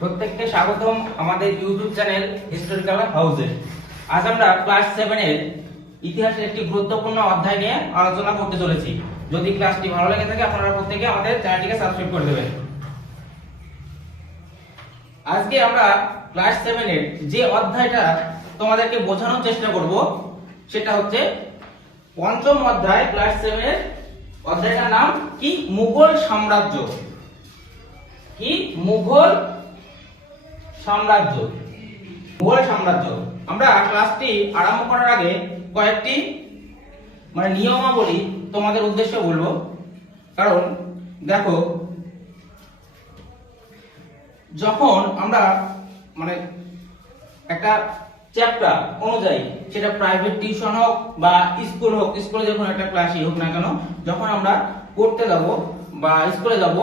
প্রত্যেককে স্বাগতম আমাদের ইউটিউব চ্যানেল হিস্টোরিক্যাল হাউসে আজ আমরা ক্লাস সেভেনের ইতিহাসের একটি গুরুত্বপূর্ণ অধ্যায় নিয়ে আলোচনা করতে চলেছি। যদি ক্লাসটি ভালো লেগে থাকে, আপনারা প্রত্যেকে আমাদের চ্যানেলটিকে সাবস্ক্রাইব করে দেবেন। আজকে আমরা ক্লাস সেভেনের যে অধ্যায়টা তোমাদেরকে বোঝানোর চেষ্টা করব, সেটা হচ্ছে পঞ্চম অধ্যায় ক্লাস সেভেনের অধ্যায়টার নাম কি? মুঘল সাম্রাজ্য। কি? মুঘল সাম্রাজ্য। মুঘল সাম্রাজ্য। আমরা ক্লাসটি আরম্ভ করার আগে কয়েকটি মানে নিয়মাবলী তোমাদের উদ্দেশ্যে বলব। কারণ, দেখো, যখন আমরা মানে একটা চ্যাপ্টার অনুযায়ী, সেটা প্রাইভেট টিউশন হোক বা স্কুল হোক স্কুলে যখন একটা ক্লাসই হোক না কেন, যখন আমরা পড়তে যাব বা স্কুলে যাব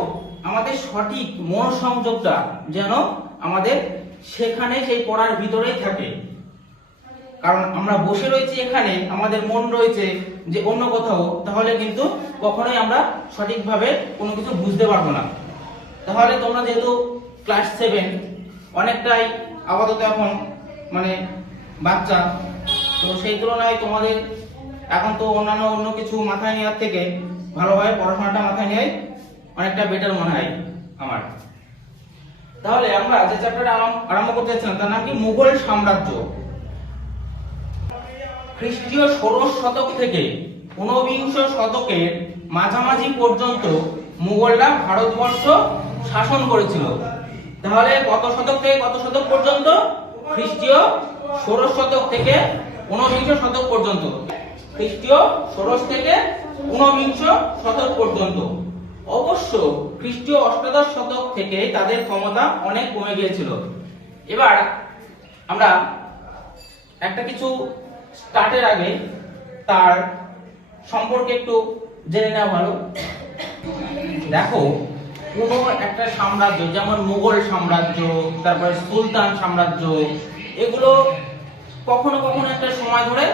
আমাদের সঠিক মন সংযোগটা যেন আমাদের সেখানে সেই পড়ার ভিতরেই থাকে। কারণ আমরা বসে রয়েছি এখানে, আমাদের মন রয়েছে যে অন্য কোথাও, তাহলে কিন্তু কখনোই আমরা সঠিকভাবে কোনো কিছু বুঝতে পারব না। তাহলে তোমরা যেহেতু ক্লাস সেভেন, অনেকটাই আপাতত এখন মানে বাচ্চা, তো সেই তুলনায় তোমাদের এখন তো অন্যান্য অন্য কিছু মাথায় নেওয়ার থেকে ভালোভাবে পড়াশোনাটা মাথায় নেয় অনেকটা বেটার মনে হয় আমার। তাহলে আমরা যে চ্যাপ্টারটা আরম্ভ করতে যাচ্ছিলাম, তার নাম কি? মুঘল সাম্রাজ্য। খ্রিস্টীয় ষোড়শ শতক থেকে ঊনবিংশ শতকের মাঝামাঝি পর্যন্ত মুঘলরা ভারতবর্ষ শাসন করেছিল। তাহলে কত শতক থেকে কত শতক পর্যন্ত? খ্রিস্টীয় ষোড়শ শতক থেকে ঊনবিংশ শতক পর্যন্ত। খ্রিস্টীয় ষোড়শ থেকে ঊনবিংশ শতক পর্যন্ত। অবশ্য খ্রিস্টীয় অষ্টাদশ শতক থেকে তাদের ক্ষমতা অনেক কমে গিয়েছিল। এবার আমরা একটা কিছু স্টার্টের আগে তার সম্পর্কে একটু জেনে নেওয়া ভালো। দেখো কোনো একটা সাম্রাজ্য, যেমন মুঘল সাম্রাজ্য, তারপরে সুলতান সাম্রাজ্য, এগুলো কখনো কখনো একটা সময় ধরে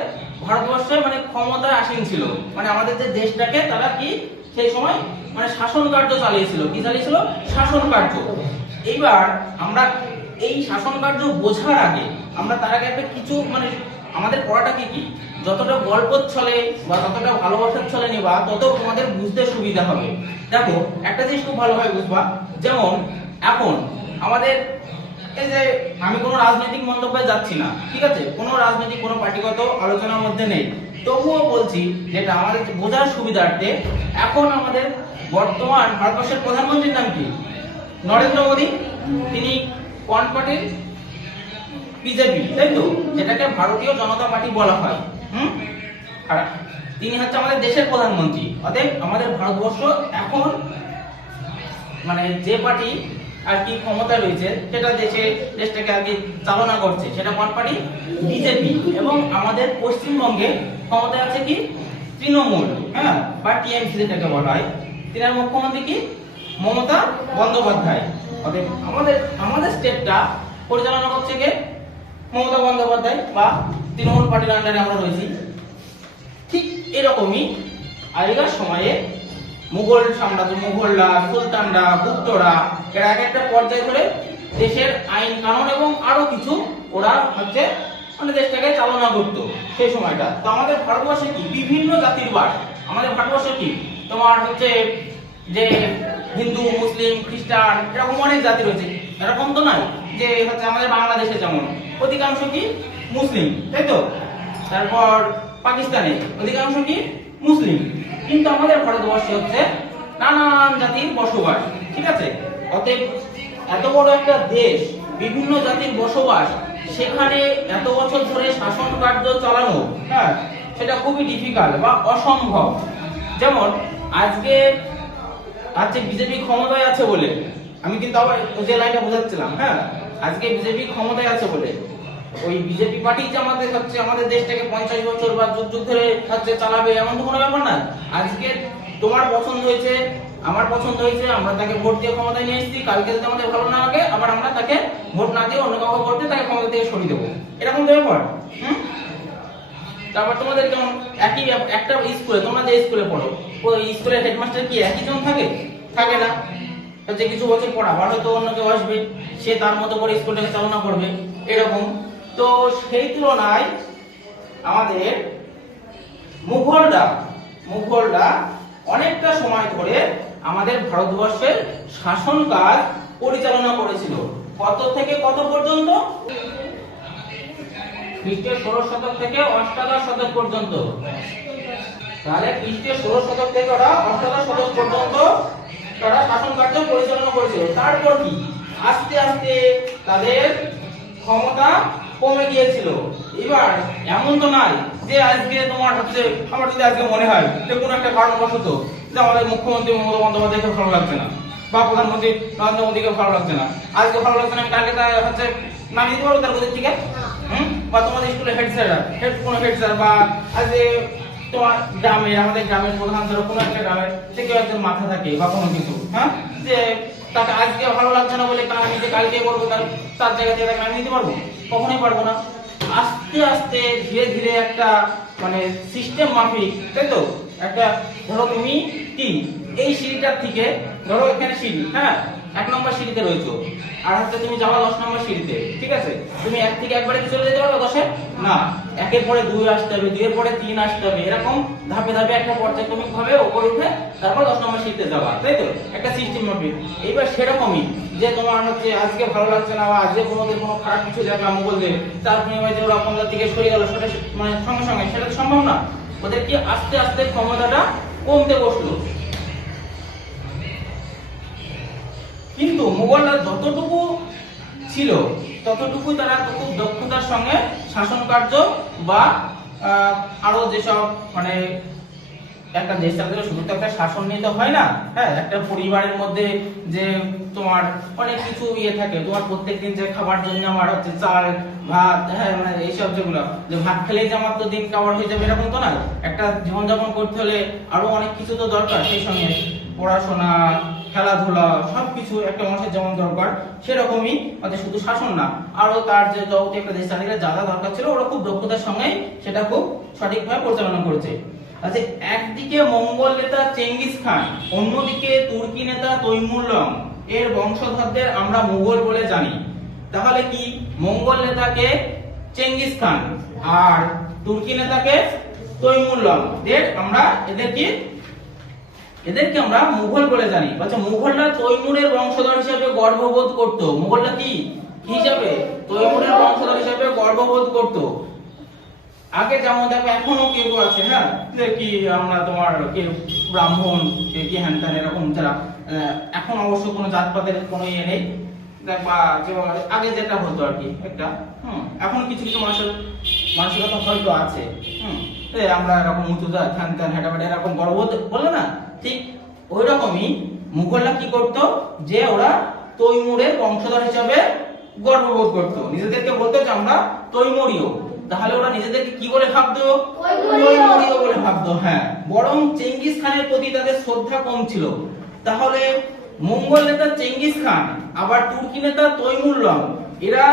ভারতবর্ষে মানে ক্ষমতায় আসীন ছিল। মানে আমাদের যে দেশটাকে তারা কি সেই সময় মানে শাসন কার্য চালিয়েছিল। কি চালিয়েছিল? শাসন কার্য। এইবার আমরা এই শাসন কার্য বোঝার আগে আমরা তার আগে একটা কিছু মানে আমাদের পড়াটা কি কি? যতটা গল্প ছলে বা ততটা ভালোবাসার ছলে নিবা, তত তোমাদের বুঝতে সুবিধা হবে। দেখো, একটা জিনিস খুব ভালোভাবে বুঝবা। যেমন, এখন আমাদের এই যে আমি কোনো রাজনৈতিক মন্তব্যে যাচ্ছি না, ঠিক আছে? কোনো রাজনৈতিক, কোনো পার্টিগত আলোচনার মধ্যে নেই। তবুও বলছি যেটা আমাদের বোঝার সুবিধার্থে, এখন আমাদের বর্তমান ভারতবর্ষের প্রধানমন্ত্রীর নাম কি? নরেন্দ্র মোদী, তিনি কোন পার্টির বিজেপি, তাই তো? যেটাকে ভারতীয় জনতা পার্টি বলা হয়, হুম? আর তিনি হচ্ছে আমাদের দেশের প্রধানমন্ত্রী। অতএব আমাদের ভারতবর্ষ এখন মানে যে পার্টি আর কি ক্ষমতায় রয়েছে, সেটা দেশে, দেশটাকে আর কি চালনা করছে, সেটা কোন পার্টি? বিজেপি। এবং আমাদের পশ্চিমবঙ্গে ক্ষমতায় আছে কি? তৃণমূল হ্যাঁ? বা টিএমসি যেটাকে বলা হয়। তিনার মুখ্যমন্ত্রী কি? মমতা বন্দ্যোপাধ্যায়। অতএব আমাদের আমাদের স্টেটটা পরিচালনা করছে কে? মমতা বন্দ্যোপাধ্যায় বা তৃণমূল পার্টির আন্ডারে আমরা রয়েছি। ঠিক এরকমই আগেকার সময়ে মুঘল সাম্রাজ্য, মুঘলরা, সুলতানরা, গুপ্তরা, এরা এক একটা পর্যায়ে ধরে দেশের আইন কানুন এবং আরও কিছু ওরা হচ্ছে মানে দেশটাকে চালনা করতো সেই সময়টা। তো আমাদের ভারতবর্ষে কি? বিভিন্ন জাতির বাস। আমাদের ভারতবর্ষে কি? তোমার হচ্ছে যে হিন্দু, মুসলিম, খ্রিস্টান, এরকম অনেক জাতি রয়েছে। এরকম তো নয় যে হচ্ছে আমাদের বাংলাদেশে যেমন। অধিকাংশ কি? মুসলিম, তাই তো? তারপর পাকিস্তানে অধিকাংশ কি? মুসলিম। কিন্তু আমাদের ভারতবর্ষে হচ্ছে নানান জাতির বসবাস, ঠিক আছে? অতএব এত বড় একটা দেশ, বিভিন্ন জাতির বসবাস সেখানে এত বছর ধরে শাসন কার্য চালানো হ্যাঁ সেটা খুবই ডিফিকাল্ট বা অসম্ভব। যেমন, আজকে আজকে বিজেপি ক্ষমতায় আছে বলে, আমি কিন্তু আবার যে লাইনটা বোঝাচ্ছিলাম হ্যাঁ আজকে বিজেপি ক্ষমতায় আছে বলে, ওই বিজেপি পার্টি যে আমাদের হচ্ছে, আমাদের দেশটাকে পঞ্চাশ বছর বা যুগ যুগ ধরে হচ্ছে চালাবে, এমন তো কোনো ব্যাপার না আজকে তোমার পছন্দ হয়েছে আমার পছন্দ হয়েছে, আমরা তাকে ভোট দিয়ে ক্ষমতায় নিয়ে এসেছি, কালকে যদি আমাদের ভালো না লাগে, আবার আমরা তাকে ভোট না দিয়ে অন্য কাউকে ভোট দিয়ে তাকে ক্ষমতা থেকে সরিয়ে দেবো। এরকম তো ব্যাপার তারপর তোমাদের যেমন একই একটা স্কুলে, তোমরা যে স্কুলে পড়ো, ওই স্কুলের হেডমাস্টার কি একই জন থাকে? থাকে না। হচ্ছে কিছু বছর পর আবার হয়তো অন্য কেউ আসবে, সে তার মতো করে স্কুলটাকে চালনা করবে, এরকম। তো সেই তুলনায় আমাদের মুঘলরা মুঘলরা অনেকটা সময় ধরে আমাদের ভারতবর্ষের শাসন কাজ পরিচালনা করেছিল। কত থেকে কত পর্যন্ত? খ্রিস্টের ষোড়শ শতক থেকে অষ্টাদশ শতক পর্যন্ত। তাহলে খ্রিস্টের ষোড়শ শতক থেকে ওরা অষ্টাদশ শতক পর্যন্ত তারা শাসন কার্য পরিচালনা করেছিল। তারপর কি? আস্তে আস্তে তাদের ক্ষমতা কমে গিয়েছিল। এবার এমন তো নাই যে আজকে তোমার হচ্ছে, আমার যদি আজকে মনে হয় যে কোনো একটা কারণবশত যে আমাদের মুখ্যমন্ত্রী মমতা বন্দ্যোপাধ্যায়কে ভালো লাগছে না, বা প্রধানমন্ত্রী নরেন্দ্র মোদীকে ভালো লাগছে না। আজকে ভালো লাগছে না, আমি কালকে হচ্ছে নামিয়ে দিতে পারব তার গদির থেকে হুম? বা তোমাদের স্কুলের হেড স্যার, হেড কোনো হেড স্যার, বা আজকে তোমার গ্রামে আমাদের গ্রামের প্রধান ধরো কোনো একটা গ্রামের সে কেউ একজন মাথা থাকে বা কোনো কিছু হ্যাঁ? যে তাকে আজকে ভালো লাগছে না বলে আমি যে কালকে করব তার তার জায়গা থেকে তাকে আমি নিতে পারব? কখনোই পারব না। আস্তে আস্তে ধীরে ধীরে একটা মানে সিস্টেম মাফিক, তাই তো? একটা ধরো তুমি কি এই সিঁড়িটার থেকে ধরো এখানে সিঁড়ি হ্যাঁ? এক নম্বর সিঁড়িতে রয়েছো। আর হচ্ছে তুমি যাওয়া দশ নম্বর সিঁড়িতে, ঠিক আছে? তুমি এক থেকে একবারে চলে যেতে পারবে দশে? না। একের পরে দুই আসতে হবে, দুইয়ের পরে তিন আসতে হবে, এরকম ধাপে ধাপে একটা পর্যায়ক্রমিক ভাবে উপরে উঠে তারপর দশ নম্বর সিঁড়িতে যাওয়া তাই তো? একটা সিস্টেম মাফিক এইবার সেরকমই যে তোমার হচ্ছে আজকে ভালো লাগছে না বা আজকে কোনোদিন কোনো খারাপ কিছু দেখলাম মোগলদের তার বিনিময়ে যে ওরা ক্ষমতা দিকে সরে গেল, সেটা মানে সঙ্গে সঙ্গে, সেটা সম্ভব না। ওদের কি আস্তে আস্তে ক্ষমতাটা কমতে বসল। কিন্তু মোগলরা যতটুকু ছিল, ততটুকুই তারা খুব দক্ষতার সঙ্গে শাসন কার্য বা আরও যেসব মানে একটা দেশ চালাতে শুধু তো একটা শাসন নিয়ে তো হয় না। হ্যাঁ একটা পরিবারের মধ্যে যে তোমার অনেক কিছু ইয়ে থাকে, তোমার প্রত্যেকদিন যে খাবার জন্য আমার হচ্ছে চাল, ভাত হ্যাঁ মানে এইসব যেগুলো, যে ভাত খেলেই যে আমার তো দিন খাবার হয়ে যাবে এরকম তো না একটা জীবনযাপন করতে হলে আরও অনেক কিছু তো দরকার, সেই সঙ্গে পড়াশোনা, খেলাধুলা, সবকিছু একটা মানুষের যেমন দরকার, সেরকমই মানে শুধু শাসন না, আরও তার যে জগতে একটা দেশ চালিয়ে যা যা দরকার ছিল, ওরা খুব দক্ষতার সঙ্গে সেটা খুব সঠিকভাবে পরিচালনা করেছে। আচ্ছা একদিকে মঙ্গল নেতা চেঙ্গিস খান, অন্যদিকে তুর্কি নেতা তৈমুরলং এর বংশধরদের আমরা মুঘল বলে জানি। তাহলে কি মঙ্গল নেতাকে চেঙ্গিস খান আর তুর্কি নেতাকে তৈমুরলং এর আমরা এদেরকে এদেরকে আমরা মুঘল বলে জানি। আচ্ছা মুঘলরা তৈমুরের বংশধর হিসেবে গর্ববোধ করত। মুঘলরা কি? কি হিসাবে? তৈমুরের বংশধর হিসেবে গর্ববোধ করত। আগে যেমন দেখো, এখনও কেউ আছে হ্যাঁ? কি আমরা তোমার কে ব্রাহ্মণ কে কি হ্যান ত্যান এরকম যারা এখন অবশ্য কোনো জাতপাতের কোনো ইয়ে নেই। বা যে আগে যেটা হতো আর কি, একটা, হুম, এখন কিছু কিছু মানুষের, মানসিকতা হয়তো আছে, হুম আমরা এরকম উঁচু জাত হ্যান ত্যান হেঁটাবেটা এরকম গর্ববোধ বলল না, ঠিক ওই রকমই মুঘলরা কি করতো? যে ওরা তৈমুরের বংশধর হিসাবে গর্ববোধ করতো। নিজেদেরকে বলতো যে আমরা তৈমুরীয়। তাহলে ওরা নিজেদেরকে কি বলে ভাবতো। তৈমুরীয় বলে? ভাবতো হ্যাঁ। বরং চেঙ্গিস খানের প্রতি তাদের শ্রদ্ধা কম ছিল। তাহলে মঙ্গল নেতা চেঙ্গিস খান আবার তুর্কি নেতা তৈমুরলং এরা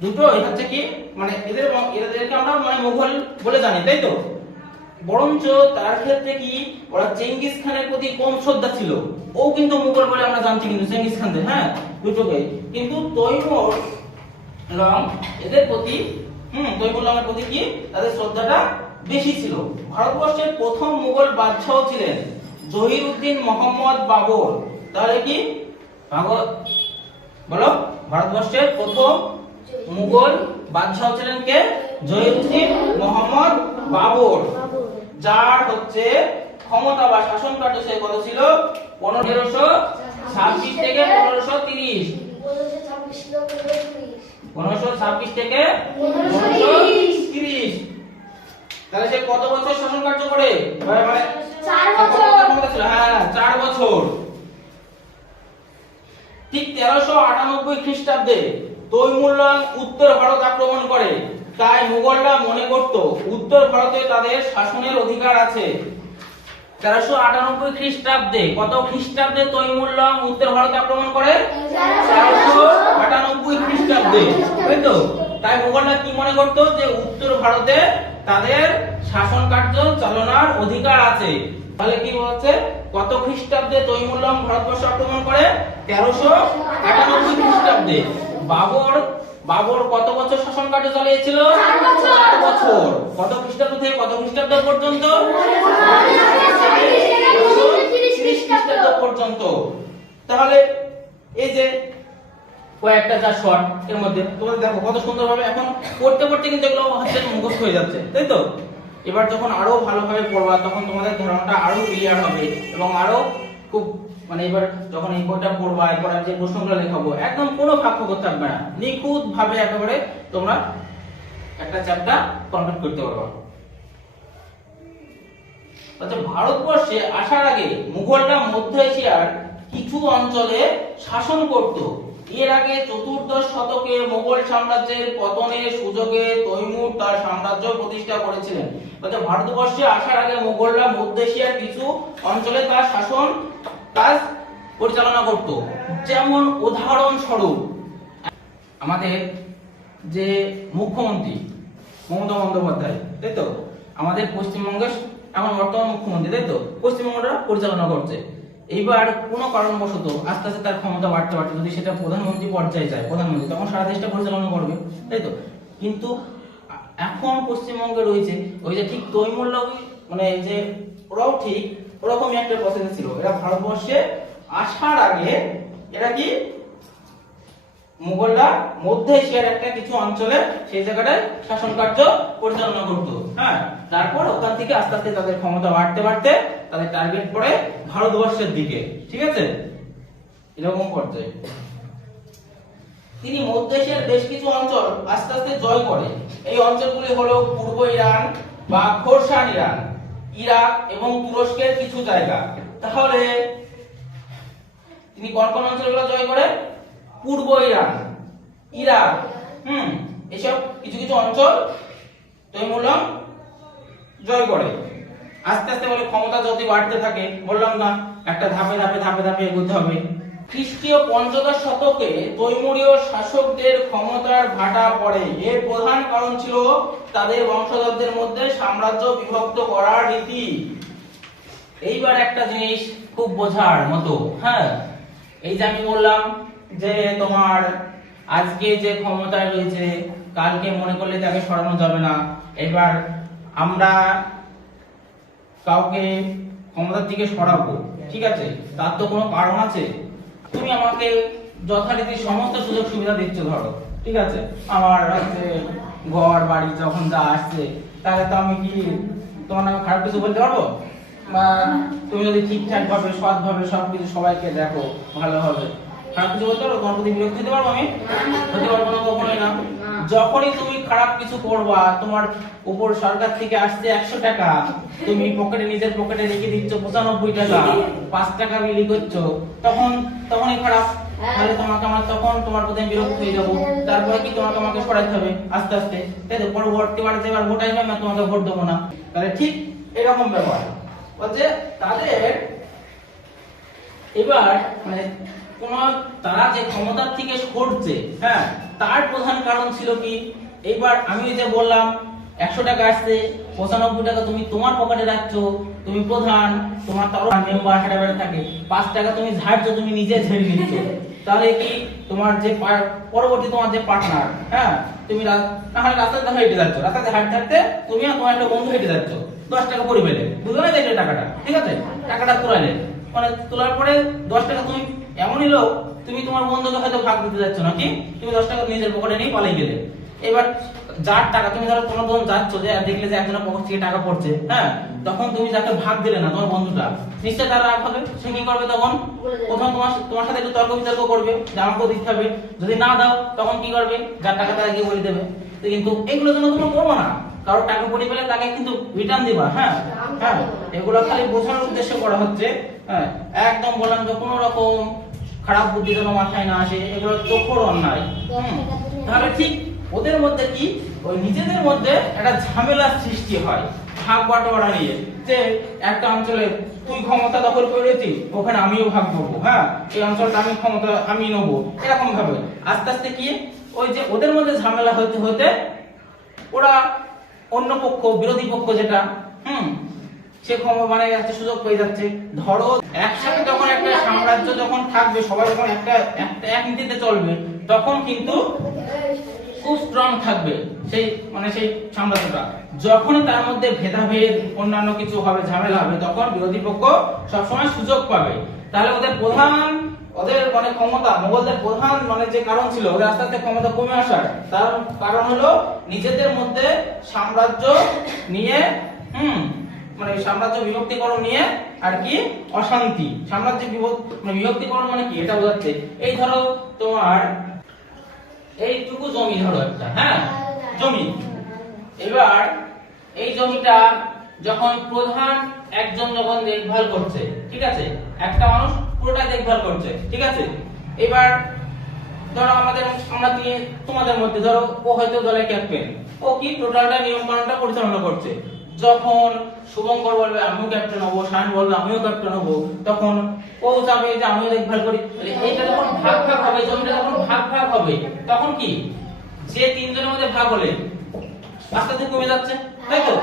দুটো হচ্ছে কি মানে এদের এদেরকে আমরা মানে মুঘল বলে জানি তাই তো? বরঞ্চ তার ক্ষেত্রে কি ওরা চেঙ্গিস খানের প্রতি কম শ্রদ্ধা ছিল। ও কিন্তু মুঘল বলে আমরা জানছি কিন্তু চেঙ্গিস খানদের হ্যাঁ? দুটোকে কিন্তু তৈমুর লং এদের প্রতি হুম লংয়ের প্রতি কি? তাদের শ্রদ্ধাটা বেশি ছিল। ভারতবর্ষের প্রথম মুঘল বাদশাহ ছিলেন জহিরুদ্দিন মোহাম্মদ বাবর। তাহলে কি? বলো, ভারতবর্ষের প্রথম মুঘল বাদশাহ ছিলেন কে? জহিরুদ্দিন মোহাম্মদ বাবর। যার হচ্ছে ক্ষমতা বা শাসন কার্য সে কত ছিল? পনেরোশো ছাব্বিশ থেকে পনেরোশো তিরিশ। পনেরোশো ছাব্বিশ থেকে পনেরোশো তিরিশ। তাহলে সে কত বছর শাসন কার্য করে? মানে মানে চার বছর। হ্যাঁ চার বছর। ঠিক তেরোশো আটানব্বই খ্রিস্টাব্দে তৈমুরলং উত্তর ভারত আক্রমণ করে। তাই মুঘলরা মনে করত উত্তর ভারতে তাদের শাসনের অধিকার আছে। তেরোশো আটানব্বই খ্রিস্টাব্দে কত খ্রিস্টাব্দে তৈমুরলং উত্তর ভারত আক্রমণ করে? তেরোশো আটানব্বই তাই তো তাই কি মনে করতো যে উত্তর ভারতে তাদের শাসন কার্য চালনার অধিকার আছে? তাহলে কি বলছে? কত খ্রিস্টাব্দে তৈমুল্লাম ভারতবর্ষ আক্রমণ করে? তেরোশো একানব্বই খ্রিস্টাব্দে। বাবর বাবর কত বছর শাসন কার্য চালিয়েছিল? চার বছর। কত খ্রিস্টাব্দ থেকে কত খ্রিস্টাব্দ পর্যন্ত? খ্রিস্টাব্দ পর্যন্ত। তাহলে এই যে কয়েকটা যা শর্ট এর মধ্যে। তোমরা দেখো কত সুন্দরভাবে এখন পড়তে পড়তে কিন্তু এগুলো হচ্ছে মুখস্থ হয়ে যাচ্ছে, তাই তো? এবার যখন আরও ভালোভাবে পড়বা, তখন তোমাদের ধারণাটা আরও ক্লিয়ার হবে এবং আরও খুব মানে এবার যখন এই বইটা পড়বা এরপর যে প্রশ্নগুলো লেখাবো, একদম কোনো ফাঁক থাকবে না। নিখুঁত ভাবে একেবারে তোমরা একটা চ্যাপ্টার কমপ্লিট করতে পারবা। আচ্ছা ভারতবর্ষে আসার আগে মুঘলরা মধ্য এশিয়ার কিছু অঞ্চলে শাসন করত। এর আগে চতুর্দশ শতকে মোগল সাম্রাজ্যের পতনের সুযোগে তৈমুর তার সাম্রাজ্য প্রতিষ্ঠা করেছিলেন। অর্থাৎ ভারতবর্ষে আসার আগে মুঘলরা মধ্য এশিয়ার কিছু অঞ্চলে তার শাসন কাজ পরিচালনা করত। যেমন উদাহরণস্বরূপ আমাদের যে মুখ্যমন্ত্রী মমতা বন্দ্যোপাধ্যায়, তাই তো? আমাদের পশ্চিমবঙ্গের, এখন বর্তমান মুখ্যমন্ত্রী, তাই তো? পশ্চিমবঙ্গটা পরিচালনা করছে। এইবার কোনো কারণবশত আস্তে আস্তে তার ক্ষমতা বাড়তে বাড়তে যদি সেটা প্রধানমন্ত্রী পর্যায়ে যায়, প্রধানমন্ত্রী, তখন সারা দেশটা পরিচালনা করবে, তাই তো? কিন্তু এখন পশ্চিমবঙ্গে রয়েছে ওই যে ঠিক তৈমুল্লা মানে যে ওরাও ঠিক ওরকমই একটা প্রসেস ছিল। এরা ভারতবর্ষে আসার আগে এরা কি মুঘলরা মধ্য এশিয়ার একটা কিছু অঞ্চলে সেই জায়গাটায় শাসন কার্য পরিচালনা করতো। হ্যাঁ তারপর ওখান থেকে আস্তে আস্তে তাদের ক্ষমতা বাড়তে বাড়তে তাদের টার্গেট পড়ে ভারতবর্ষের দিকে, ঠিক আছে? এরকম পর্যায়ে। তিনি মধ্য এশিয়ার বেশ কিছু অঞ্চল আস্তে আস্তে জয় করে। এই অঞ্চলগুলি হলো পূর্ব ইরান বা খোরসান ইরান, ইরাক এবং তুরস্কের কিছু জায়গা। তাহলে তিনি কোন কোন অঞ্চলগুলো জয় করে? পূর্ব ইরান, ইরাক, হুম, এসব কিছু কিছু অঞ্চল তৈমুল্লাম জয় করে। আস্তে আস্তে বলে ক্ষমতা যদি বাড়তে থাকে, বললাম না, একটা ধাপে ধাপে ধাপে ধাপে এগোতে হবে। খ্রিস্টীয় পঞ্চদশ শতকে তৈমুরীয় শাসকদের ক্ষমতার ভাটা পড়ে। এর প্রধান কারণ ছিল তাদের বংশধরদের মধ্যে সাম্রাজ্য বিভক্ত করার রীতি। এইবার একটা জিনিস খুব বোঝার মতো হ্যাঁ? এই যে আমি বললাম যে তোমার আজকে যে ক্ষমতায় রয়েছে, কালকে মনে করলে তাকে সরানো যাবে না। এবার আমরা কাউকে ক্ষমতার থেকে সরাবো, ঠিক আছে? তার তো কোনো কারণ আছে। তুমি আমাকে যথারীতি সমস্ত সুযোগ সুবিধা দিচ্ছ, ধরো, ঠিক আছে? আমার হচ্ছে ঘর, বাড়ি যখন যা আসছে, তাহলে তো আমি কি তোমার নামে খারাপ কিছু বলতে পারব? বা তুমি যদি ঠিকঠাক ভাবে সৎ ভাবে সবকিছু সবাইকে দেখো, ভালো হবে। খারাপ কিছু বলতে পারব? তোমার প্রতি বিরক্ত হতে পারব আমি? হতে পারব না কখনোই না। যখনই তুমি খারাপ কিছু করবা, তোমার উপর সরকার থেকে আসছে একশো টাকা, তুমি পকেটে, নিজের পকেটে রেখে দিচ্ছ পঁচানব্বই টাকা, পাঁচ টাকা বিলি করছ, তখন, তখনই খারাপ। তাহলে তোমাকে আমার তখন তোমার প্রতি বিরক্ত হয়ে যাব। তারপরে কি তোমাকে আমাকে সরাইতে হবে আস্তে আস্তে? তাই তো, পরবর্তী বার যেবার ভোট আসবে না তোমাকে ভোট দেবো না। তাহলে ঠিক এরকম ব্যাপার। বলছে, তাদের এবার মানে তারা যে ক্ষমতার থেকে সরছে হ্যাঁ তার প্রধান কারণ ছিল কি? এইবার আমি যে বললাম, একশো টাকা আসছে, পঁচানব্বই টাকা তুমি তোমার পকেটে রাখছো, তুমি প্রধান, তোমার তারও মেম্বার হেডাবেড়ে থাকে, পাঁচ টাকা তুমি ঝাড়ছো তুমি নিজে ঝেড়ে নিচ্ছ। তাহলে কি তোমার যে পরবর্তী তোমার যে পার্টনার হ্যাঁ তুমি নাহলে রাস্তাতে দেখো হেঁটে যাচ্ছ। রাস্তাতে হাঁটতে হাঁটতে তুমি আর তোমার একটা বন্ধু হেঁটে যাচ্ছ। দশ টাকা পরি পেলে দুজনে দেখলে টাকাটা? ঠিক আছে? টাকাটা তোলালে। মানে তোলার পরে দশ টাকা তুমি এমনই লোক তুমি তোমার বন্ধুকে হয়তো ভাগ দিতে যাচ্ছ নাকি? তুমি দশ টাকা নিজের পকেটে নিয়ে পালাই গেলে। এবার যার টাকা তুমি ধরো তোমার দোকান যাচ্ছ যে দেখলে যে একজনের পকেট থেকে টাকা পড়ছে হ্যাঁ? তখন তুমি যাকে ভাগ দিলে না তোমার বন্ধুটা নিশ্চয় তার রাগ হবে? সে কি করবে তখন? প্রথম তোমার তোমার সাথে একটু তর্ক বিতর্ক করবে যে আমাকেও দিতে হবে। যদি না দাও তখন কি করবে? যার টাকা তারা গিয়ে বলে দেবে। কিন্তু এগুলো জন্য তুমি করব না। কারও টাকা পড়ে পেলে তাকে কিন্তু রিটার্ন দিবা হ্যাঁ? হ্যাঁ? এগুলো খালি বোঝানোর উদ্দেশ্যে করা হচ্ছে হ্যাঁ? একদম বললাম যে কোনো রকম খারাপ বুদ্ধি যেন মাথায় না আসে, এগুলো চোখর অন্যায়। তাহলে ঠিক ওদের মধ্যে কি? ওই নিজেদের মধ্যে একটা ঝামেলার সৃষ্টি হয়, ভাগ বাটোয়ারা নিয়ে। যে একটা অঞ্চলে তুই ক্ষমতা দখল করেছিস, ওখানে আমিও ভাগ পাবো হ্যাঁ? এই অঞ্চলটা আমি ক্ষমতা, আমি নেব এরকম ভাবে আস্তে আস্তে কি? ওই যে ওদের মধ্যে ঝামেলা হতে হতে ওরা অন্য পক্ষ, বিরোধী পক্ষ যেটা, হুম সে ক্ষম- মানে একটা সুযোগ পেয়ে যাচ্ছে। ধরো, একসাথে যখন একটা সাম্রাজ্য যখন থাকবে, সবাই যখন একটা একটা, এক নীতিতে চলবে, তখন কিন্তু খুব স্ট্রং থাকবে সেই মানে সেই সাম্রাজ্যটা। যখন তার মধ্যে ভেদাভেদ, অন্যান্য কিছু হবে, ঝামেলা হবে, তখন বিরোধী পক্ষ সবসময় সুযোগ পাবে। তাহলে ওদের প্রধান, ওদের মানে ক্ষমতা, মোগলদের প্রধান মানে যে কারণ ছিল, ওদের আস্তে আস্তে ক্ষমতা কমে আসার, তার কারণ হলো নিজেদের মধ্যে সাম্রাজ্য নিয়ে, হুম মানে সাম্রাজ্য বিভক্তিকরণ নিয়ে আর কি অশান্তি। সাম্রাজ্য মানে বিভক্তিকরণ মানে কি? এটা বোঝাচ্ছে। এই ধরো তোমার এইটুকু জমি ধরো একটা হ্যাঁ? জমি। এবার এই জমিটা যখন প্রধান একজন যখন দেখভাল করছে, ঠিক আছে? একটা মানুষ পুরোটা দেখভাল করছে, ঠিক আছে? এবার ধরো আমাদের আমরা নিয়ে তোমাদের মধ্যে ধরো ও হয়তো দলের ক্যাপ্টেন ও কি টোটালটা নিয়ম কানুনটা পরিচালনা করছে। যখন শুভঙ্কর বলবে, আমিও ক্যাপ্টেন হব শায়ন বলবে, আমিও ক্যাপ্টেন হব তখন ও চাবে যে, আমিও দেখভাল করি এইটা যখন ভাগ ভাগ হবে জমিটা যখন ভাগ ভাগ হবে, তখন কি? যে তিনজনের মধ্যে ভাগ হলে আস্তে আস্তে কমে যাচ্ছে, তাই তো?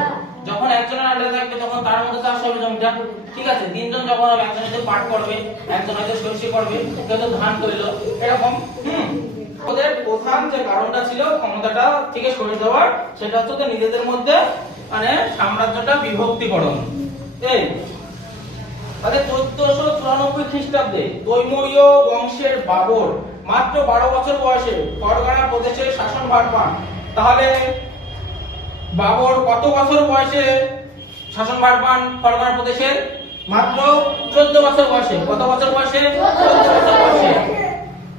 যখন একজনের আন্ডারে থাকবে, তখন তার মধ্যে চাষ হবে জমিটা। ঠিক আছে? তিনজন যখন হবে, একজন হয়তো পাট করবে, একজন হয়তো সরষে করবে কেউ তো ধান করল, এরকম, হুম? ওদের প্রধান যে কারণটা ছিল, ক্ষমতাটা থেকে সরে যাওয়ার, সেটা হচ্ছে নিজেদের মধ্যে মানে সাম্রাজ্যটা বিভক্তিকরণ। এই, তাহলে চোদ্দশো চুরানব্বই খ্রিস্টাব্দে তৈমুরীয় বংশের বাবর মাত্র বারো বছর বয়সে পান। তাহলে বাবর কত বছর বয়সে শাসনভার পান ফরগানা প্রদেশের? মাত্র চোদ্দ বছর বয়সে। কত বছর বয়সে? বয়সে।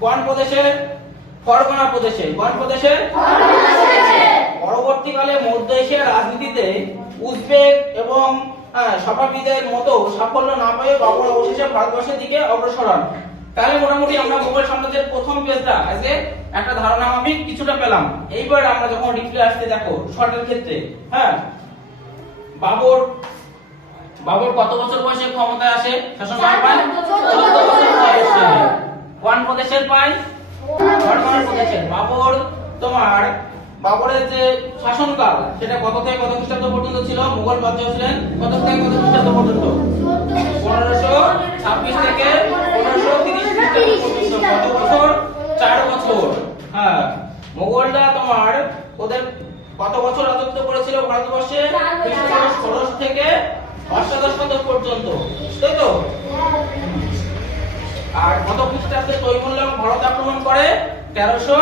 কোন প্রদেশে? ফরগানা প্রদেশে। কোন প্রদেশে। পরবর্তীকালে মধ্য এশিয়ার রাজনীতিতে উজবেক এবং আহ, সাফাভিদের মতো সাফল্য না পেয়ে বাবর অবশেষে ভারতবর্ষের দিকে অগ্রসর হন। তাহলে মোটামুটি আমরা মোগল সাম্রাজ্যের প্রথম পেজটা আজকে একটা ধারণা আমি কিছুটা পেলাম। এইবার আমরা যখন রিপ্লে আসতে দেখো শর্টের ক্ষেত্রে হ্যাঁ? বাবর বাবর কত বছর বয়সে ক্ষমতায় আসে? শাসন পায়? চোদ্দ বছর বয়সে কোন প্রদেশের পায়? বাবর তোমার বাবরের যে শাসনকাল, সেটা কত থেকে কত খ্রিস্টাব্দ পর্যন্ত ছিল? মুঘল বাদশাহ ছিলেন কত থেকে কত খ্রিস্টাব্দ পর্যন্ত? পনেরোশো ছাব্বিশ থেকে পনেরোশো তিরিশ খ্রিস্টাব্দ পর্যন্ত। কত বছর? চার বছর। হ্যাঁ। মুঘলরা তোমার ওদের কত বছর রাজত্ব করেছিল ভারতবর্ষে? ষোড়শ থেকে অষ্টাদশ শতক পর্যন্ত। তাই তো? আর কত খ্রিস্টাব্দে তৈমুল্লাহ ভারত আক্রমণ করে? তেরোশো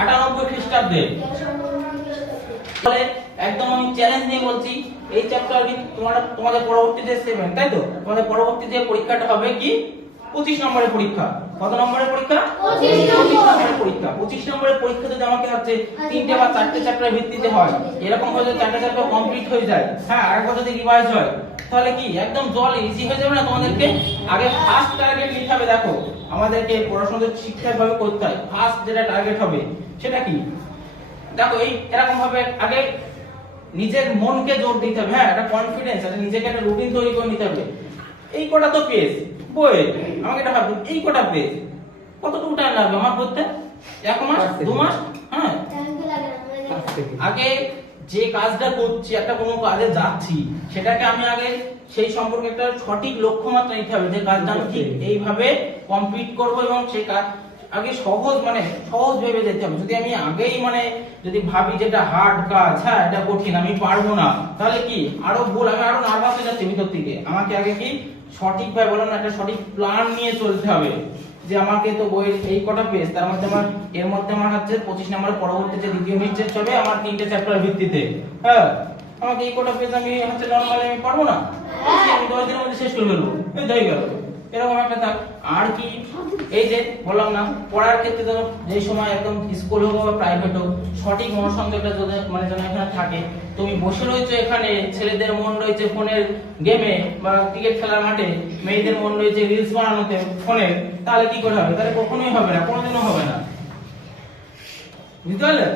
আটানব্বই খ্রিস্টাব্দে। তাহলে একদম আমি চ্যালেঞ্জ নিয়ে বলছি, এই চ্যাপ্টার তোমার, তোমাদের পরবর্তী যে সেভেন তাই তো? তোমাদের পরবর্তী যে পরীক্ষাটা হবে কি? পঁচিশ নম্বরের পরীক্ষা। কত নম্বরের পরীক্ষা? 25 নম্বরের পরীক্ষা। পঁচিশ নম্বরের পরীক্ষা যদি আমাকে হচ্ছে তিনটে বা চারটে চ্যাপ্টার ভিত্তিতে হয় এরকম হয়ে যদি চারটে চ্যাপ্টার কমপ্লিট হয়ে যায় হ্যাঁ আরেকবার যদি রিভাইজ হয় তাহলে কি? একদম জল ইজি হয়ে যাবে না তোমাদেরকে? আগে ফার্স্ট টার্গেট নিতে হবে দেখো আমাদেরকে পড়াশোনা ঠিকঠাক ভাবে করতে হয়। ফার্স্ট যেটা টার্গেট হবে সেটা কি? দেখো এই এরকম ভাবে আগে নিজের মনকে জোর দিতে হবে হ্যাঁ একটা কনফিডেন্স একটা নিজেকে একটা রুটিন তৈরি করে নিতে হবে। এই কটা তো পেজ বই আমাকে এটা ভাবতে হবে, এই কটা পেজ কতটুকু টাইম লাগবে আমার পড়তে এক মাস? দু মাস? হ্যাঁ। আগে যে কাজটা করছি একটা কোনো কাজে যাচ্ছি সেটাকে আমি আগে সেই সম্পর্কে একটা সঠিক লক্ষ্যমাত্রা নিতে হবে যে কাজটা আমি ঠিক এইভাবে কমপ্লিট করব এবং সেই কাজ আগে সহজ মানে সহজ ভেবে যেতে হবে। যদি আমি আগেই মানে যদি ভাবি যেটা হার্ড কাজ হ্যাঁ এটা কঠিন আমি পারব না তাহলে কি? আরও ভুল আমি আরও নার্ভাস হয়ে যাচ্ছি ভিতর থেকে। আমাকে আগে কি সঠিকভাবে ভাই না একটা সঠিক প্ল্যান নিয়ে চলতে হবে যে আমাকে তো বইয়ের এই কটা পেজ তার মধ্যে আমার এর মধ্যে আমার হচ্ছে পঁচিশ নম্বরের পরবর্তীতে দ্বিতীয় মিডটেস্ট চলে আমার তিনটে চ্যাপ্টার ভিত্তিতে। হ্যাঁ? আমাকে এই কটা পেজ আমি হচ্ছে নর্মালি আমি পারব না? আমি দশ দিনের মধ্যে শেষ করে ফেলব। এই হয়ে গেল। এরকম একটা থাক আর কি? এই যে বললাম না, পড়ার ক্ষেত্রে যেন যে সময় একদম স্কুল হোক বা প্রাইভেট হোক, সঠিক মনোসংযোগটা যদি মানে যেন এখানে থাকে, তুমি বসে রয়েছো এখানে, ছেলেদের মন রয়েছে ফোনের গেমে বা ক্রিকেট খেলার মাঠে, মেয়েদের মন রয়েছে রিলস বানানোতে ফোনে, তাহলে কি করে হবে? তাহলে কখনোই হবে না, কোনোদিনও হবে না। বুঝতে পারলে?